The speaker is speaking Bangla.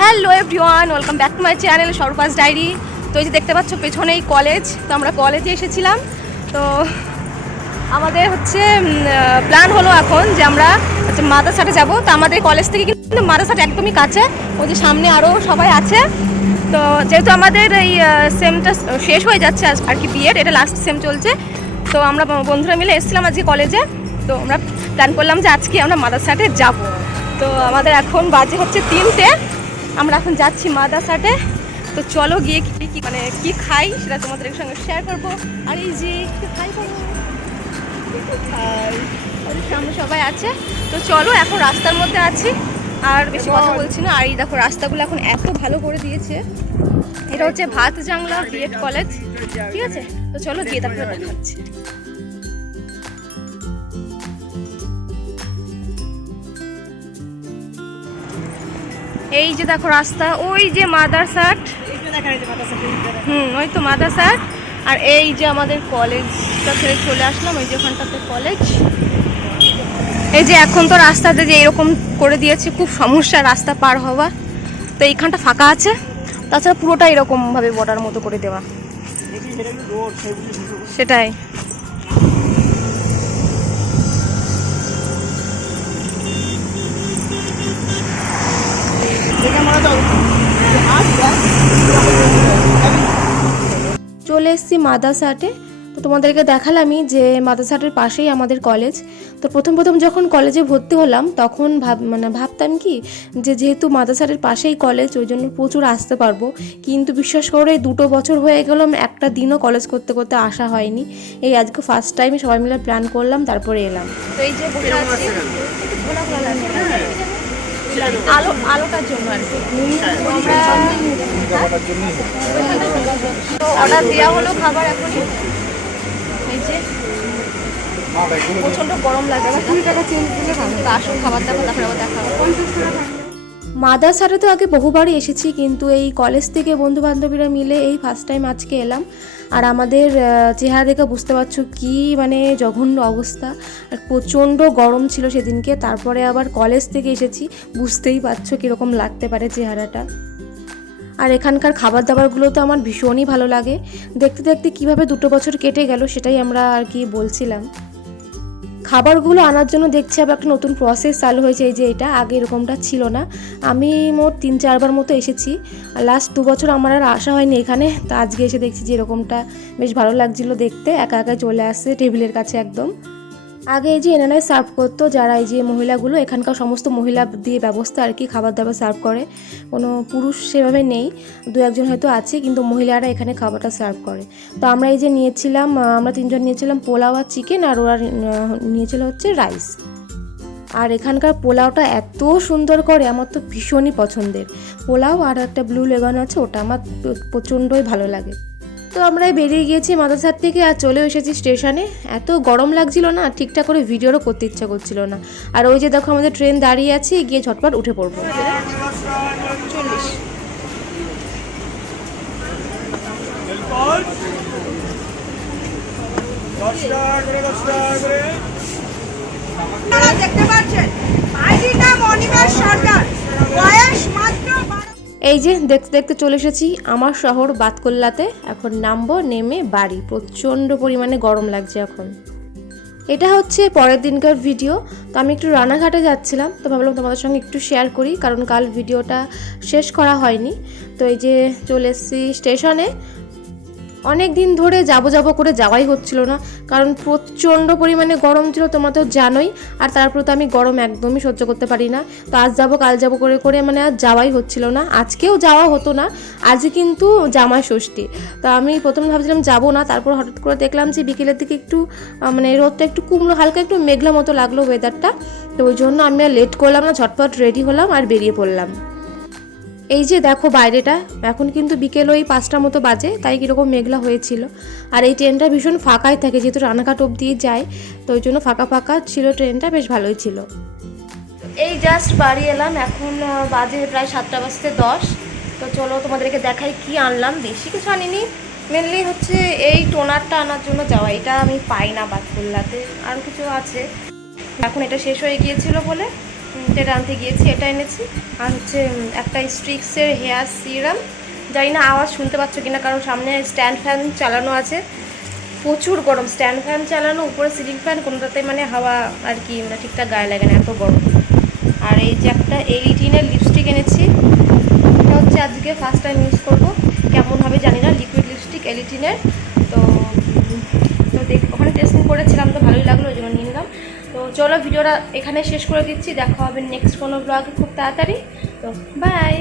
Hello everyone, welcome back to my channel সরপাস diary. তো এই যে দেখতে পাচ্ছ, পেছনেই কলেজ, তো আমরা কলেজে এসেছিলাম। তো আমাদের হচ্ছে প্ল্যান হলো এখন যে আমরা হচ্ছে মাদারসাটে যাব। তো আমাদের কলেজ থেকে কিন্তু মাদারসাট একদমই কাছে, ওই যে সামনে আরও সবাই আছে। তো যেহেতু আমাদের এই সেমটা শেষ হয়ে যাচ্ছে আর কি বিএড এটা লাস্ট সেম চলছে। তো আমরা বন্ধুরা মিলে এসেছিলাম আজকে কলেজে। তো আমরা প্ল্যান করলাম যে আজকে আমরা মাদারসাটে যাব। তো আমাদের এখন বাজে হচ্ছে তিনটে। আমরা এখন যাচ্ছি মাদারসাটে তো চলো গিয়ে কি কি মানে কি খাই সেটা তোমাদের সঙ্গে শেয়ার করব। আর এই যে খাই সামনে সবাই আছে। তো চলো এখন রাস্তার মধ্যে আছি। আর বেশি কথা বলছি না। আর এই দেখো, রাস্তাগুলো এখন এত ভালো করে দিয়েছে। এটা হচ্ছে ভাত জাংলা বিএড কলেজ। ঠিক আছে? তো চলো গিয়ে তারপরে দেখাচ্ছি। এই যে দেখো রাস্তা ওই যে মাদারসাট হুম ওই তো মাদারসাট আর এই যে আমাদের কলেজটা ছেড়ে চলে আসলাম ওই যে ওখানটাতে কলেজ এই যে এখন তো রাস্তাতে যে এরকম করে দিয়েছে খুব সমস্যা রাস্তা পার হওয়া। তো এইখানটা ফাঁকা আছে। তাছাড়া পুরোটা এরকম ভাবে বর্ডার মতো করে দেওয়া। সেটাই। চলে এসেছি মাদাসাটে তো তোমাদেরকে দেখালামই যে মাদাসাটের পাশেই আমাদের কলেজ। তো প্রথম প্রথম যখন কলেজে ভর্তি হলাম তখন ভাব মানে ভাবতাম কি যে যেহেতু মাদাসাটের পাশেই কলেজ ওই জন্য প্রচুর আসতে পারব। কিন্তু বিশ্বাস করে দুটো বছর হয়ে গেল একটা দিনও কলেজ করতে করতে আসা হয়নি। এই আজকে ফার্স্ট টাইমে সবাই মিলে প্ল্যান করলাম তারপরে এলাম। তো এই যে। আলো আলোটার জন্য আর কি। তো অর্ডার দেওয়া হলো খাবার এখনই। প্রচণ্ড গরম তো আগে বহুবারই এসেছি, কিন্তু এই কলেজ থেকে বন্ধু বান্ধবীরা মিলে এই ফার্স্ট টাইম আজকে এলাম। আর আমাদের চেহারা দেখে বুঝতে পারছ কি মানে জঘন্য অবস্থা। আর প্রচণ্ড গরম ছিল সেদিনকে, তারপরে আবার কলেজ থেকে এসেছি, বুঝতেই পারছ কীরকম লাগতে পারে চেহারাটা। আর এখানকার খাবার দাবারগুলো তো আমার ভীষণই ভালো লাগে। দেখতে দেখতে কীভাবে দুটো বছর কেটে গেল সেটাই আমরা আর কি বলছিলাম। খাবারগুলো আনার জন্য দেখছি আবার একটা নতুন প্রসেস চালু হয়েছে, এই যে এটা আগে এরকমটা ছিল না। আমি মোট তিন চারবার মতো এসেছি। আর লাস্ট দু বছর আমার আর আসা হয়নি এখানে। তো আজকে এসে দেখছি যে এরকমটা বেশ ভালো লাগছিল দেখতে। একা একা চলে আসছে টেবিলের কাছে একদম। আগে এই যে এনারাই সার্ভ করতো, যারা এই যে মহিলাগুলো, এখানকার সমস্ত মহিলা দিয়ে ব্যবস্থা আর কি খাবার দাবার সার্ভ করে। কোনো পুরুষ সেভাবে নেই, দু একজন হয়তো আছে, কিন্তু মহিলারা এখানে খাবারটা সার্ভ করে। তো আমরা এই যে নিয়েছিলাম আমরা তিনজন নিয়েছিলাম পোলাও আর চিকেন, আর ওরা নিয়েছিল হচ্ছে রাইস। আর এখানকার পোলাওটা এত সুন্দর করে, আমার তো ভীষণই পছন্দের। পোলাও আর একটা ব্লু লেগন আছে, ওটা আমার প্রচণ্ডই ভালো লাগে। তো আমরা বেরিয়ে গিয়েছি মাদারসার থেকে আর চলে এসেছি স্টেশনে। এত গরম লাগছিল না ঠিকঠাক করে ভিডিওরও করতে ইচ্ছা করছিল না। আর ওই যে দেখো আমাদের ট্রেন দাঁড়িয়ে আছে গিয়ে ঝটপট উঠে পড়ব। দেখতে পাচ্ছেন সরকার। বয়স মাত্র এই যে দেখতে দেখতে চলে এসেছি আমার শহর বাতকল্লাতে। এখন নামবো, নেমে বাড়ি। প্রচণ্ড পরিমাণে গরম লাগছে এখন। এটা হচ্ছে পরের দিনকার ভিডিও। তো আমি একটু রানাঘাটে যাচ্ছিলাম, তো ভাবলাম তোমাদের সঙ্গে একটু শেয়ার করি, কারণ কাল ভিডিওটা শেষ করা হয়নি। তো এই যে চলে এসেছি স্টেশনে। অনেক দিন ধরে যাব যাব করে যাওয়াই হচ্ছিল না। কারণ প্রচণ্ড পরিমাণে গরম ছিল, তোমরা তো জানোই। আর তারপর তো আমি গরম একদমই সহ্য করতে পারি না। তো আজ যাব, কাল যাব করে করে মানে আর যাওয়াই হচ্ছিল না। আজকেও যাওয়া হতো না আজকে কিন্তু জামাই ষষ্ঠী। তো আমি প্রথমে ভাবছিলাম যাব না, তারপর হঠাৎ করে দেখলাম যে বিকেলের দিকে একটু মানে রোদটা একটু কুমড়ো, হালকা একটু মেঘলা মতো লাগল ওয়েদারটা তো ওই জন্য আমি আর লেট করলাম না, ঝটপট রেডি হলাম আর বেরিয়ে পড়লাম। এই যে দেখো বাইরেটা, এখন কিন্তু বিকেল ওই পাঁচটা মতো বাজে, তাই কীরকম মেঘলা হয়েছিল। আর এই ট্রেনটা ভীষণ ফাঁকাই থাকে, যেহেতু রানাঘাট অবধি যায়, তো ওই জন্য ফাঁকা ফাঁকা ছিল ট্রেনটা, বেশ ভালোই ছিল। এই জাস্ট বাড়ি এলাম, এখন বাজে প্রায় সাতটা বাজতে দশ। তো চলো তোমাদেরকে দেখাই কি আনলাম, বেশি কিছু আনিনি। মেনলি হচ্ছে এই টোনারটা আনার জন্য যাওয়া, এটা আমি পাই না বাতকুল্লাতে, আর কিছু আছে। এখন এটা শেষ হয়ে গিয়েছিল বলে যেটা আনতে গিয়েছি, এটা এনেছি। আর হচ্ছে একটা স্ট্রিক্সের হেয়ার সিরাম। জানি না আওয়াজ শুনতে পাচ্ছ কিনা, কারণ সামনে স্ট্যান্ড ফ্যান চালানো আছে। প্রচুর গরম, স্ট্যান্ড ফ্যান চালানো, উপরে সিলিং ফ্যান, কোনোটাতে মানে হাওয়া আর কি মানে ঠিকঠাক গায়ে লাগে না, এত গরম। আর এই যে একটা এলিটিনের লিপস্টিক এনেছি। এটা হচ্ছে আজকে ফার্স্ট টাইম ইউজ করব। কেমন হবে জানি না লিকুইড লিপস্টিক এলিটিনের। তো তো দেখ, ওখানে টেস্টিং করেছিলাম তো ভালোই লাগল, ওই জন্য তো চলো ভিডিওটা এখানে শেষ করে দিচ্ছি, দেখা হবে নেক্সট কোনো ব্লগে খুব তাড়াতাড়ি। তো বাই